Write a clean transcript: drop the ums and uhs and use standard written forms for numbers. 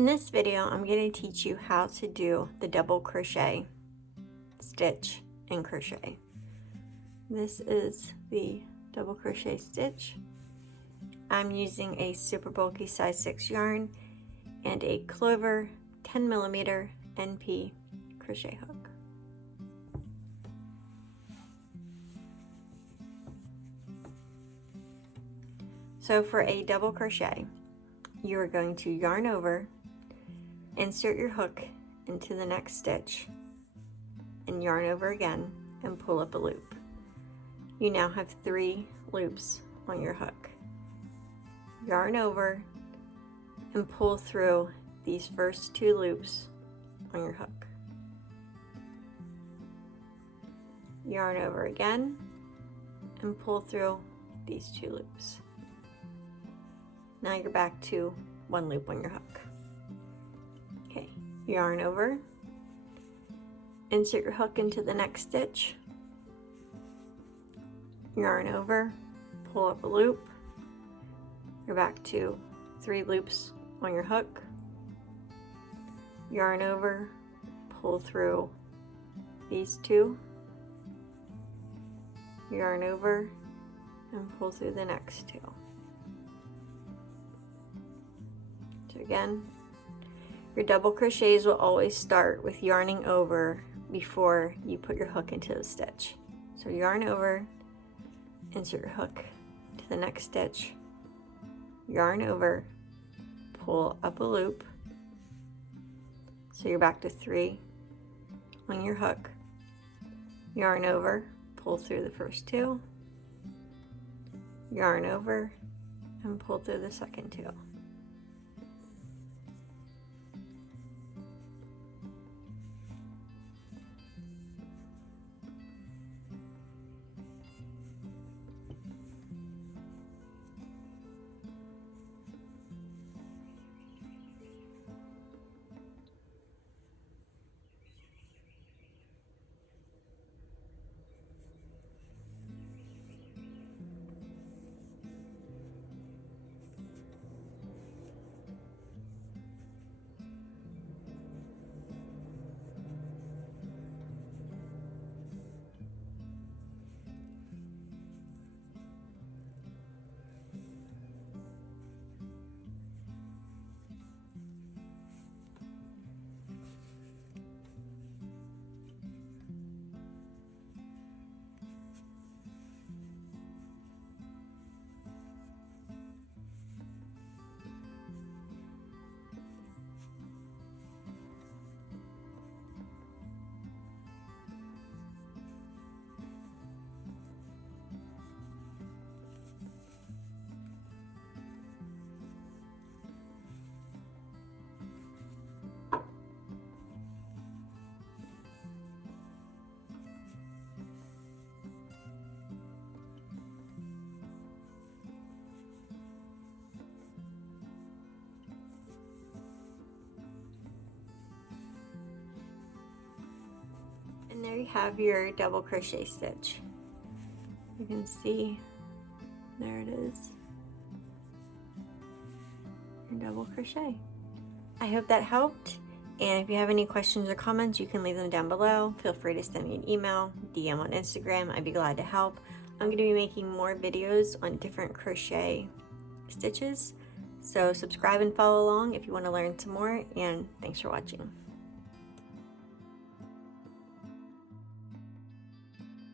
In this video, I'm going to teach you how to do the double crochet, stitch, and crochet. This is the double crochet stitch. I'm using a super bulky size 6 yarn and a Clover 10mm NP crochet hook. So for a double crochet, you are going to yarn over, insert your hook into the next stitch, and yarn over again and pull up a loop. You now have 3 loops on your hook. Yarn over and pull through these first 2 loops on your hook. Yarn over again and pull through these 2 loops. Now you're back to 1 loop on your hook. Okay, yarn over, insert your hook into the next stitch, yarn over, pull up a loop, you're back to 3 loops on your hook, yarn over, pull through these 2, yarn over, and pull through the next 2. So again, your double crochets will always start with yarning over before you put your hook into the stitch. So yarn over, insert your hook to the next stitch, yarn over, pull up a loop, so you're back to 3 on your hook, yarn over, pull through the first 2, yarn over, and pull through the second 2. And there you have your double crochet stitch. You can see, there it is, your double crochet. I hope that helped, and if you have any questions or comments, you can leave them down below. Feel free to send me an email, DM on Instagram, I'd be glad to help. I'm going to be making more videos on different crochet stitches, so subscribe and follow along if you want to learn some more, and thanks for watching.